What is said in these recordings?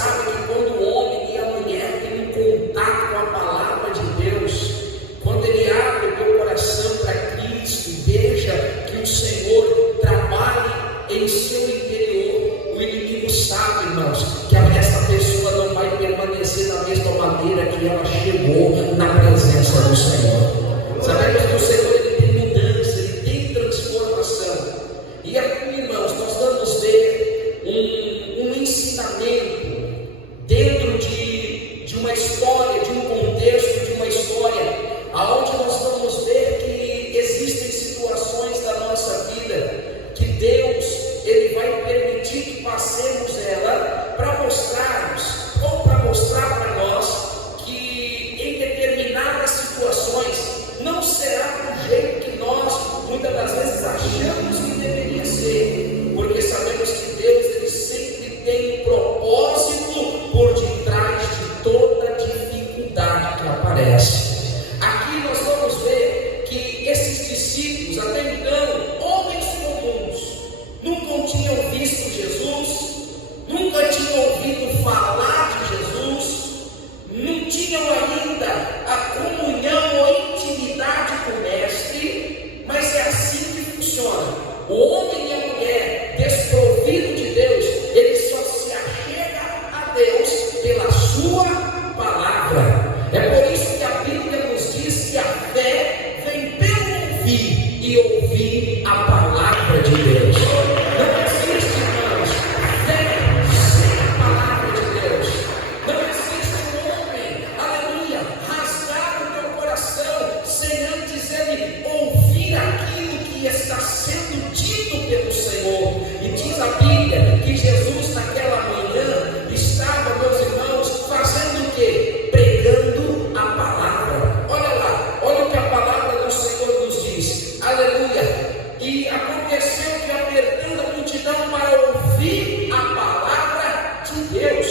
sabe que quando o homem e a mulher têm um contato com a palavra de Deus, quando ele abre o teu coração para Cristo e deixa que o Senhor trabalhe em seu interior, o inimigo sabe, irmãos, que essa pessoa não vai permanecer da mesma maneira que ela chegou na presença do Senhor. Sabemos que o Senhor ele tem mudança, ele tem transformação. E aqui, irmãos, nós vamos ver um ensinamento dentro de uma história, de um contexto, de uma história, aonde nós vamos ver que existem situações da nossa vida que Deus ele vai permitir que passemos ela para mostrarmos ou para mostrar para nós que em determinadas situações não será do jeito que nós muitas das vezes achamos que deveria ser, porque sabemos que Deus ele sempre tem um propósito por detrás de toda dificuldade que aparece. Aqui nós vamos ver que esses discípulos, até então, homens comuns, nunca tinham visto Jesus, nunca tinham ouvido falar de Jesus, não tinham ainda a comunhão ou intimidade com o Mestre, mas é assim que funciona. O homem e a mulher desprovido de Deus, ele só se achega a Deus pela sua palavra. É por isso que a Bíblia nos diz que a fé vem pelo ouvir e ouvir a palavra de Deus. Não existe, irmãos, fé sem a palavra de Deus. Não existe um homem, aleluia, rasgar o teu coração sem antes ele ouvir aquilo que está sendo dito pelo Senhor. E diz a Bíblia que Jesus naquela manhã estava, meus irmãos, fazendo o quê? Pregando a palavra. Olha lá, olha o que a palavra do Senhor nos diz, aleluia. E aconteceu que apertando a multidão para ouvir a palavra de Deus,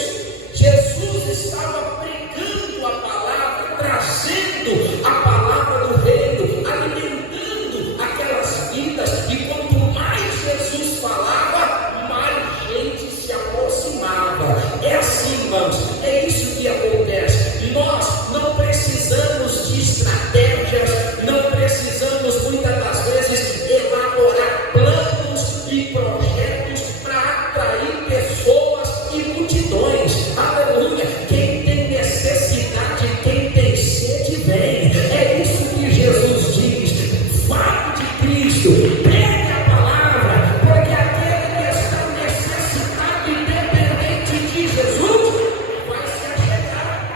Jesus estava pregando a palavra, trazendo a palavra do reino, alimentando aquelas vidas. E quanto mais Jesus falava, mais gente se aproximava. É assim, irmãos, é isso que acontece. Nós não precisamos de estratégias, não precisamos muitas das vezes elaborar planos e projetos para atrair pessoas e multidões. Aleluia! Quem tem necessidade, quem tem sede, vem. É isso que Jesus diz. Fale de Cristo, pregue a palavra, porque aquele que está necessitado e dependente de Jesus vai se achegar.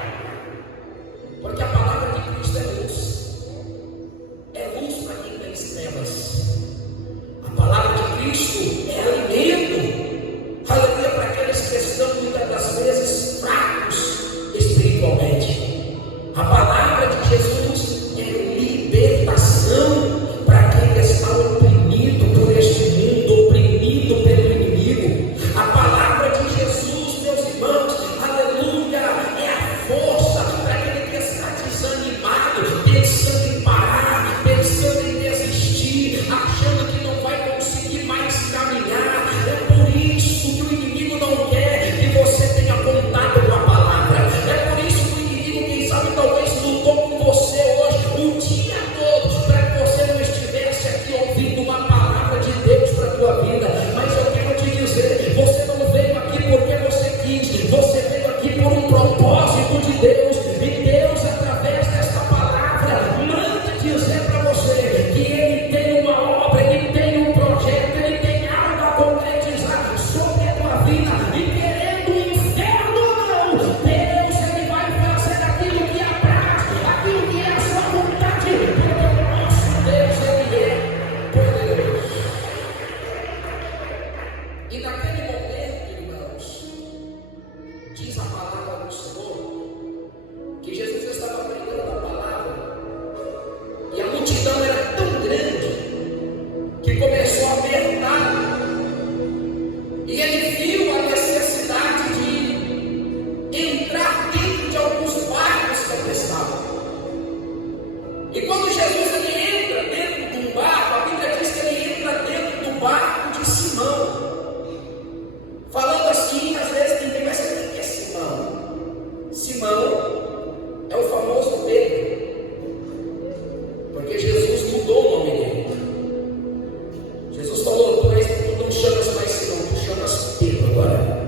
vitória.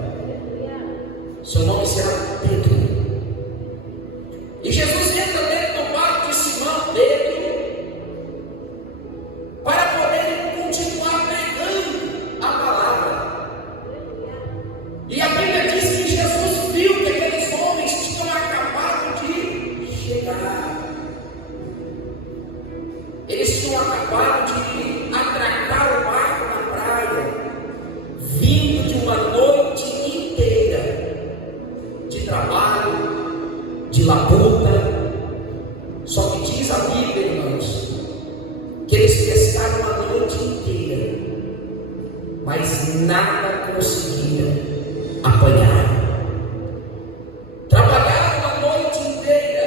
Seu nome será Pedro. E Jesus entra dentro do barco de Simão Pedro para poder continuar pregando a palavra. E a Bíblia diz que Jesus viu que aqueles homens tinham acabado de chegar. Eles tinham acabado de atracar o barco na praia, vindo de uma noite inteira de trabalho, de labuta. Só que diz a Bíblia, irmãos, que eles pescaram a noite inteira, mas nada conseguiram apanhar. Trabalharam a noite inteira,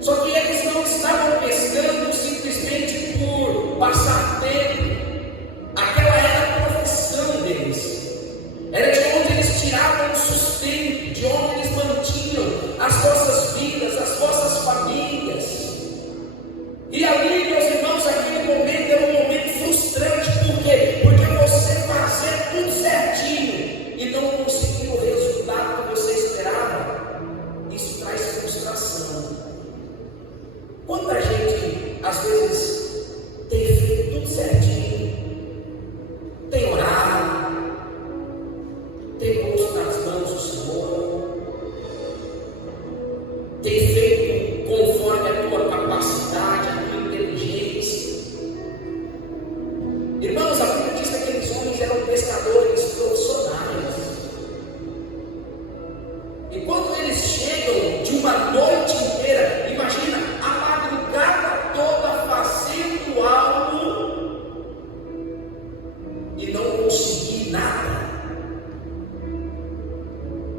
só que eles não estavam pescando simplesmente por passar tempo. Aquela era a profissão deles, era de onde eles tiravam o sustento, de onde eles mantinham as vossas vidas, as vossas famílias. E ali, meus irmãos, aquele momento era um momento frustrante. Por quê? Porque você fazer tudo certinho e não conseguir o resultado que você esperava, isso traz frustração. Quanta gente, às vezes, tem feito tudo certinho, tem orado, tem posto nas mãos do Senhor, tem feito conforme a tua capacidade, a tua inteligência. Irmãos, a Bíblia diz que aqueles homens eram pescadores profissionais. E quando eles chegam de uma noite inteira, imagina, a madrugada toda fazendo algo e não conseguir nada.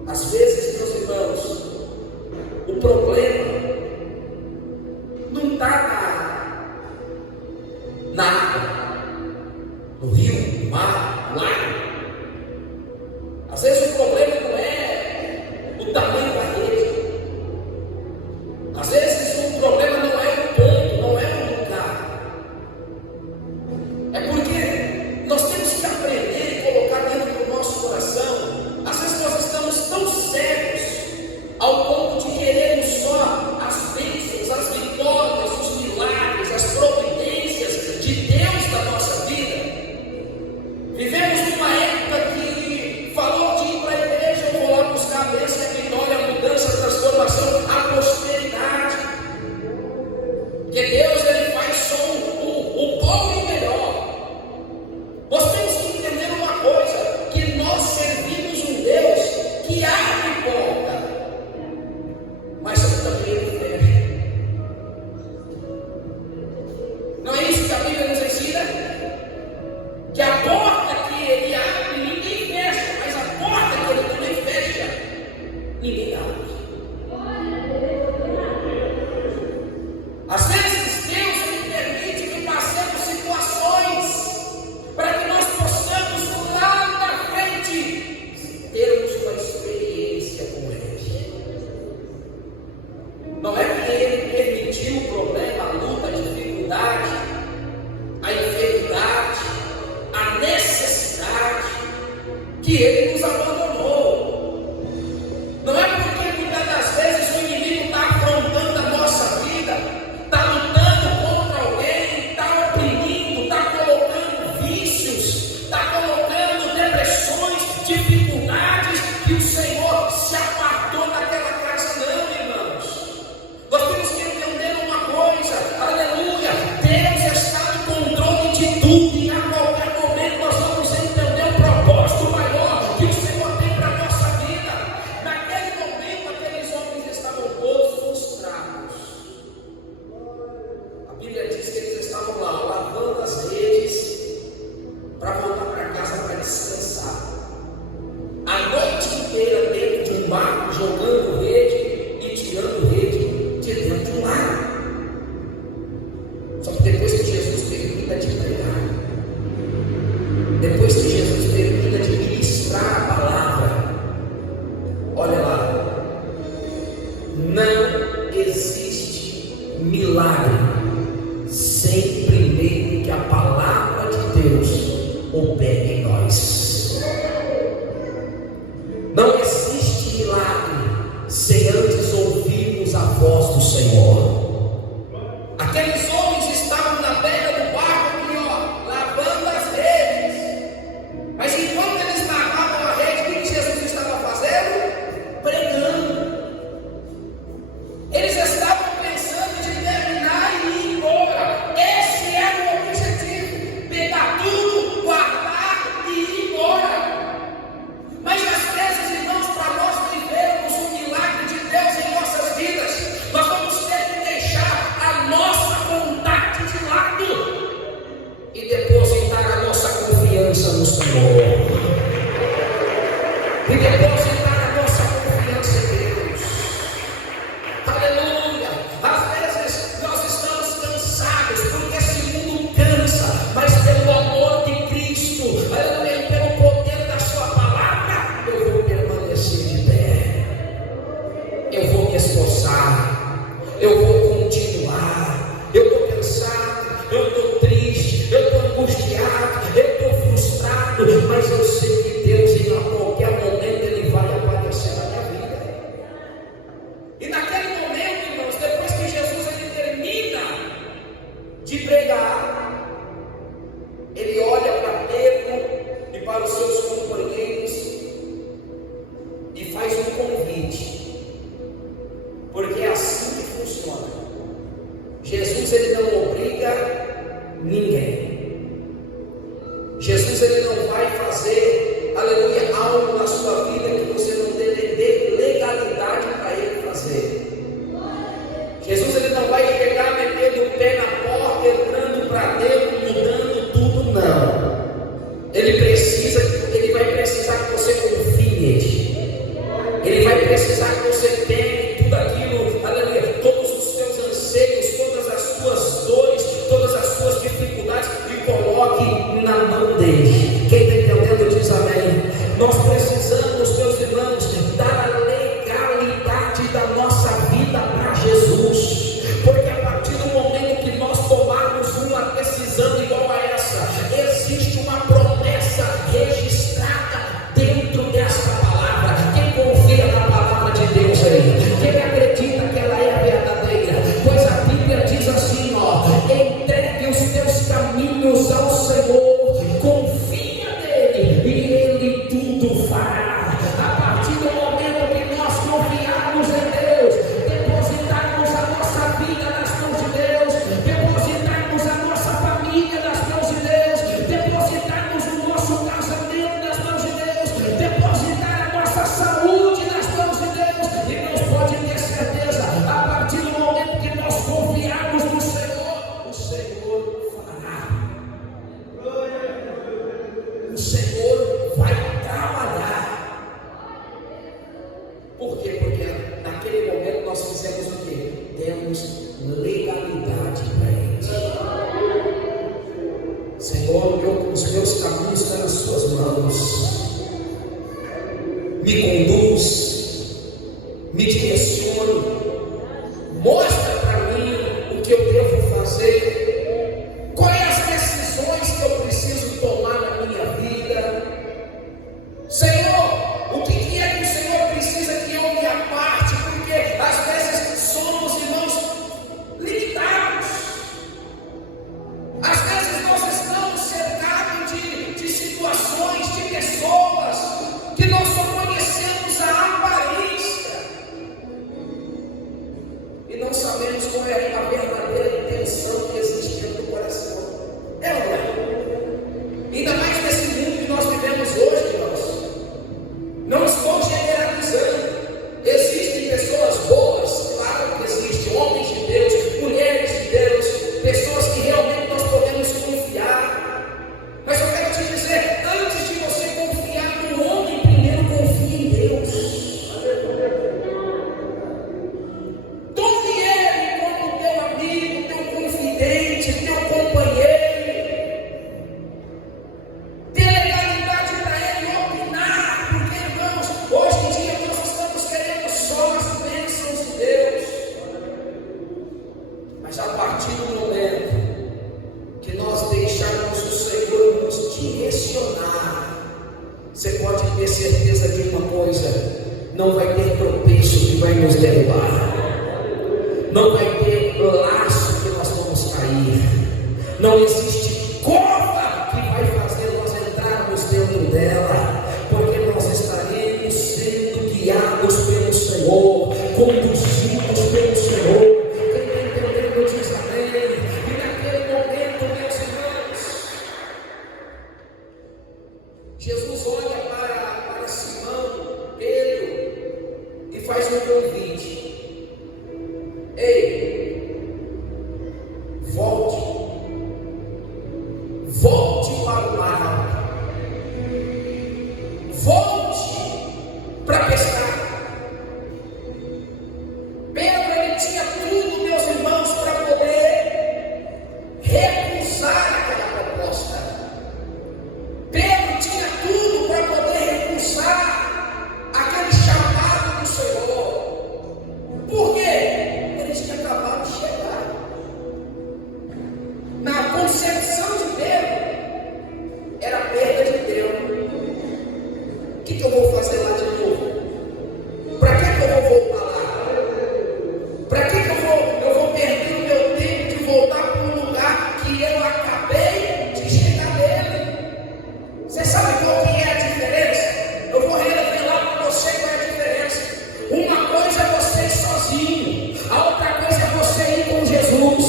Às vezes, meus irmãos, o problema não está na água, no rio, no mar, no lago. Às vezes o problema não é o tamanho da rede. Às vezes o problema não é o ponto, não é o lugar. É porque nós temos que aprender e colocar dentro do nosso coração. Às vezes nós estamos tão cegos ao ponto de querermos só as bênçãos, as vitórias, os milagres, as providências de Deus na nossa vida. Vivemos numa época que falou de ir para a igreja, eu vou lá buscar a bênção, a vitória, a mudança, a transformação, a prosperidade. Porque Deus, Ele faz só o bom e o melhor. Nós temos que entender uma coisa, que nós servimos um Deus que abre porta, mas também Ele fecha. Não é isso que a Bíblia nos ensina? Que a porta que Ele abre, ninguém fecha, mas a porta que Ele também fecha, ninguém abre. Às vezes Deus Ele permite que passemos situações para que nós possamos lá na frente termos uma experiência com Ele. Não é que Ele permitiu o problema, a luta, a dificuldade, a enfermidade, a necessidade, que Ele nos abandonou. Não é porque muitas das vezes o inimigo está afrontando a nossa vida, está lutando contra alguém, está oprimindo, está colocando vícios, está colocando depressões, dificuldades, que o Senhor se apartou daquela casa, não, irmãos. Nós temos que entender uma coisa, aleluia, Deus está no controle de tudo, e a qualquer momento nós vamos entender o propósito maior que o Senhor tem para a nossa vida. Naquele momento, aqueles homens estavam todos frustrados. A Bíblia diz que eles estavam lá lavando as redes para voltar para casa para descansar. A noite inteira dentro de um barco, jogando rede e tirando rede de dentro de um lago. Só que depois que Jesus termina de pregar, depois que Jesus termina de ministrar a palavra, olha lá, não existe milagre sem primeiro que a palavra de Deus opere em nós. Não existe milagre sem antes ouvirmos a voz do Senhor. Aqueles homens estavam na beira do barco aqui, lavando as redes. Mas enquanto eles lavavam a rede, o que Jesus estava fazendo? Pregando. Eles estavam pensando de terminar e ir embora. Esse era o objetivo: pegar tudo, guardar e ir embora. Mas às vezes, irmãos, para nós vivermos o milagre de Deus em nossas vidas, nós vamos ter que deixar a nossa vontade de lado e depositar a nossa confiança no Senhor. E depositar a nossa confiança em Deus. Aleluia! Às vezes nós estamos cansados, porque esse mundo cansa, mas pelo amor de Cristo, aleluia, e pelo poder da sua palavra, eu vou permanecer de pé. Eu vou me esforçar. Eu vou continuar. Eu estou cansado, eu estou triste, eu estou angustiado, eu estou frustrado, mas eu sei que Deus, em qualquer momento, Ele vai aparecer na minha vida. E naquele momento, irmãos, depois que Jesus ele termina de pregar, ele olha para Pedro e para os seus companheiros e faz um convite, porque é assim que funciona. Jesus ele não obriga ninguém. Jesus ele não vai fazer, aleluia, algo na sua vida que você não dê legalidade para ele fazer. Jesus ele não vai chegar metendo o pé na porta, entrando para dentro, mudando tudo, não. Ele vai precisar que você confie nele. Ele vai precisar que você tenha tudo aquilo, aleluia, todos os seus anseios, todas as suas dores, todas as suas dificuldades, e coloque na mão dele. Quem está entendendo diz amém. Nós precisamos, meus irmãos, dar a legalidade da nossa vida para Jesus, porque a partir do momento que nós tomarmos uma decisão igual a essa, existe uma promessa registrada dentro desta palavra. Quem confia na palavra de Deus aí? Quem acredita que ela é verdadeira? Pois a Bíblia diz assim, entregue os teus caminhos ao Senhor, confia nele e ele tudo fará. A partir do momento que nós confiarmos em Deus, depositarmos a nossa vida nas mãos de Deus, depositarmos a nossa família nas mãos de Deus, depositarmos o nosso casamento nas mãos de Deus, depositar a nossa saúde nas mãos de Deus, e nós podemos ter certeza, a partir do momento que nós confiarmos no Senhor, o Senhor fará. O Senhor vai trabalhar. Por quê? Porque naquele momento nós fizemos o quê? Demos legalidade para Ele. Senhor, os meus caminhos estão nas suas mãos. Me conduz, me direcione, mostra para mim o que eu devo fazer, quais as decisões que eu preciso tomar na minha vida. Senhor, o que é que o Senhor precisa que eu me aparte? Porque às vezes somos, irmãos, limitados. Às vezes nós estamos cercados de situações, de pessoas que nós só conhecemos a aparência e não sabemos qual é a verdadeira intenção que existe dentro do coração. É ou não é? Ainda mais nesse mundo que nós vivemos hoje, irmãos. Não estou generalizando. Existem pessoas boas, claro que existem, homens de Deus, mulheres de Deus, pessoas que realmente nós podemos confiar. Mas eu quero te dizer, antes de você confiar no homem, primeiro confie em Deus. Tome Ele como teu amigo, teu confidente, teu companheiro. Dê legalidade para Ele opinar, porque, irmãos, hoje coisa: não vai ter tropeço que vai nos derrubar, não vai ter laço que nós vamos cair, não existe cova que vai fazer nós entrarmos dentro dela, porque nós estaremos sendo guiados pelo Senhor, conduzidos pelo Senhor. Quem está entendendo diz amém. E naquele momento, meus irmãos, Jesus olha para Simão, Pedro, e faz um convite: ei, volte para o mar, volte para pescar. Pedro, ele tinha tudo, meus irmãos, para poder recusar aquela proposta. Pedro tinha tudo para poder recusar aquele chamado do Senhor. Por quê? Ele tinha acabado de chegar. Na concepção de Pedro, era perda de tempo. O que eu vou fazer lá de novo? Para que eu vou voltar lá? Para que eu vou perder o meu tempo de voltar para um lugar que eu acabei de chegar nele? Você sabe qual que é a diferença? Eu vou revelar para você qual é a diferença. Uma coisa é você ir sozinho, a outra coisa é você ir com Jesus.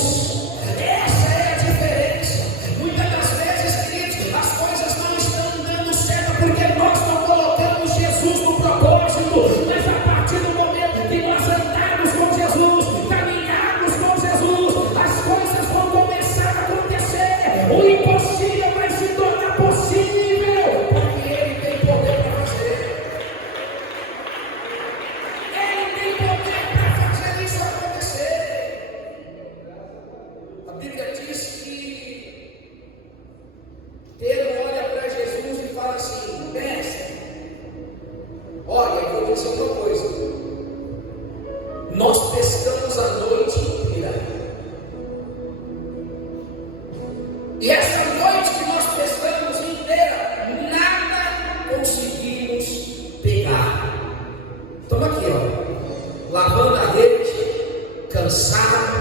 Essa é a diferença. Muitas das vezes, queridos, as coisas não estão dando certo porque nós não colocamos Jesus no propósito. Mas a partir do momento que nós andarmos com Jesus, caminharmos com Jesus, as coisas vão começar a acontecer. O impossível vai se tornar possível, porque Ele tem poder para fazer. Ele tem poder para fazer isso acontecer. A Bíblia diz que Pedro olha para Jesus e fala assim: mestre, olha, eu vou dizer uma coisa. Nós pescamos a noite inteira, e essa noite que nós pescamos inteira, nada conseguimos pegar. Estamos aqui, ó, lavando a rede, cansado,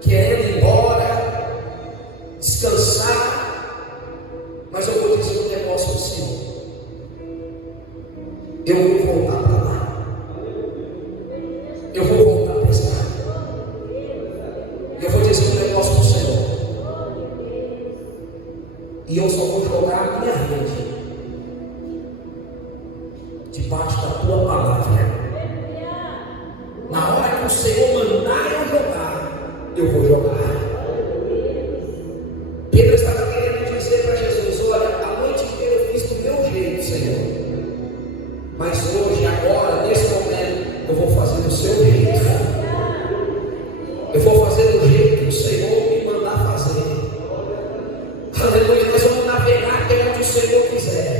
querendo ir embora, descansar. Mas eu vou dizer um negócio para o Senhor: eu vou voltar para lá, eu vou voltar a pescar. Eu vou dizer um negócio para o Senhor: e eu só vou jogar a minha rede debaixo da tua palavra. Na hora que o Senhor mandar eu jogar, eu vou jogar. Pedro estava querendo dizer para Jesus: olha, a noite inteira eu fiz do meu jeito, Senhor, mas hoje, agora, nesse momento, eu vou fazer do seu jeito. Eu vou fazer do jeito que o Senhor me mandar fazer. Aleluia. Nós vamos navegar até onde o Senhor quiser.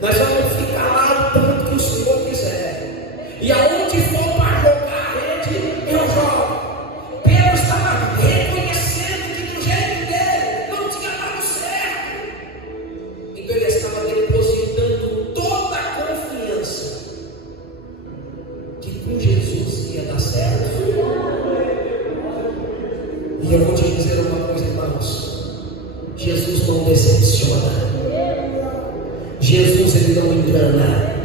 Nós vamos ficar lá o tanto que o Senhor quiser. E aonde for para jogar a rede, eu jogo. Pedro estava reconhecendo que do jeito dele não tinha dado certo. Então ele estava depositando toda a confiança que com Jesus ia dar certo. E eu vou te dizer uma coisa, irmãos: Jesus não decepciona. Jesus, Ele não engana.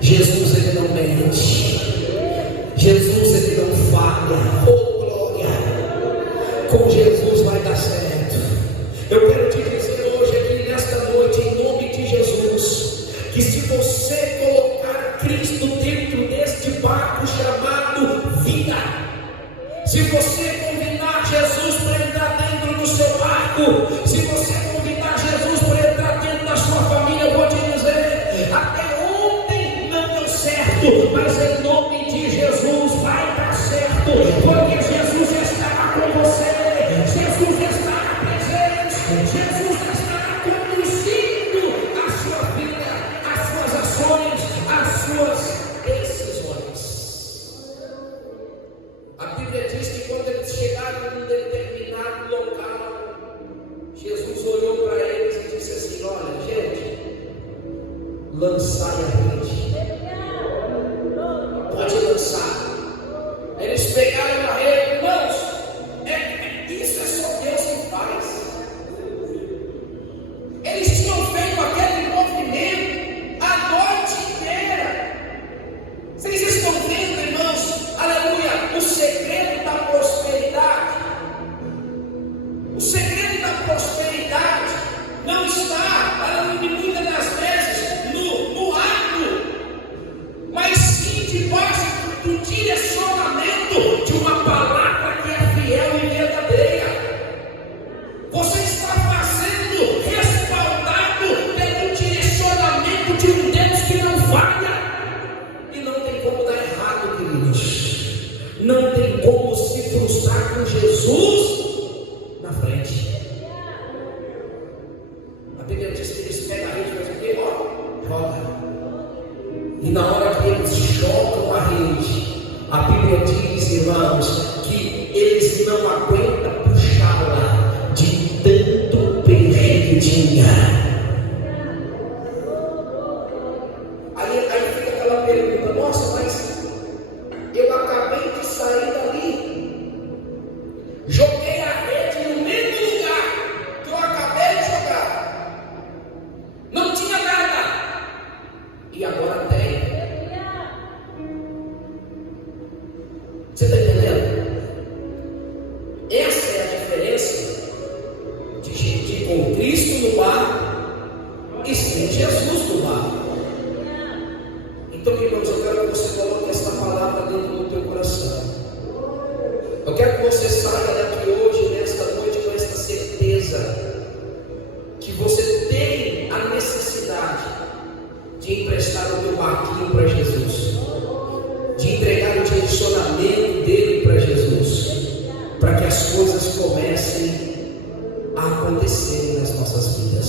Jesus, Ele não mente. Jesus, Ele não falha. Oh, glória! Com Jesus vai dar certo. Eu quero te dizer hoje aqui nesta noite, em nome de Jesus, que se você colocar Cristo dentro deste barco chamado vida, se você convidar Jesus para entrar dentro do seu barco, se você convidar Jesus para entrar dentro da sua família, eu vou te dizer: até ontem não deu certo, mas em nome de Jesus vai dar certo, porque Jesus estará com você, Jesus estará presente, Jesus estará conduzindo a sua vida, as suas ações, as suas decisões. A Bíblia diz que quando eles chegaram em um determinado local, Jesus olhou para eles e disse assim: olha, gente, lançar lançarem a rede. Pode lançar. Eles pegaram a rede, irmãos. Isso é só Deus que faz. Eles tinham feito aquele movimento a noite inteira. Vocês estão vendo, irmãos? Aleluia! O segredo da prosperidade. O segredo da prosperidade não está, aleluia, muitas das vezes no ato, mas sim debaixo do direcionamento de uma palavra que é fiel e verdadeira. Você está fazendo respaldado pelo direcionamento de um Deus que não falha. E não tem como dar errado, queridos. Não tem como se frustrar com Jesus na frente. A Bíblia diz que eles pegam a rede e fazem o quê? Ó, joga. E na hora que eles jogam a rede, a Bíblia diz, irmãos, que eles não aguentam puxá-la de tanto peixe que tinha. Aí fica aquela pergunta: nossa, mas eu acabei de sair dali, joguei a rede no mesmo lugar que eu acabei de jogar, não tinha nada, e agora tem. Você está entendendo? Essa é a diferença de com Cristo no bar e sem Jesus no bar. Então, irmãos, eu quero que você coloque essa palavra dentro do teu coração. Eu quero que você saia daqui hoje, nesta noite, com esta certeza que você tem a necessidade de emprestar o teu barquinho para Jesus, de entregar o direcionamento dele para Jesus, para que as coisas comecem a acontecer nas nossas vidas.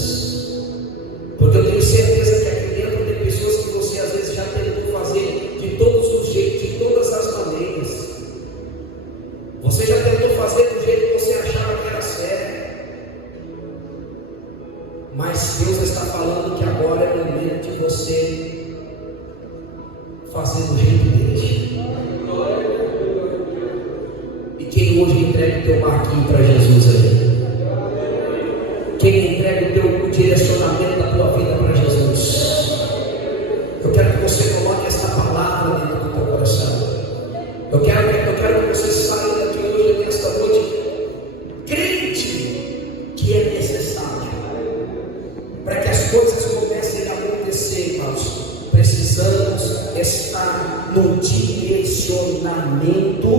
Porque eu tenho certeza que aqui dentro tem pessoas que você às vezes já tentou fazer de todos os jeitos, de todas as maneiras. Você já tentou fazer do jeito que você achava que era certo. Mas Deus está falando que agora é o momento de você fazer do jeito dele. E quem hoje entrega o teu barquinho para Jesus aí? Quem entrega o direcionamento da tua vida para Jesus? Eu quero que você coloque esta palavra dentro do teu coração. Eu quero que você saia daqui hoje, nesta noite, crente que é necessário para que as coisas comecem a acontecer, irmãos. Precisamos estar no direcionamento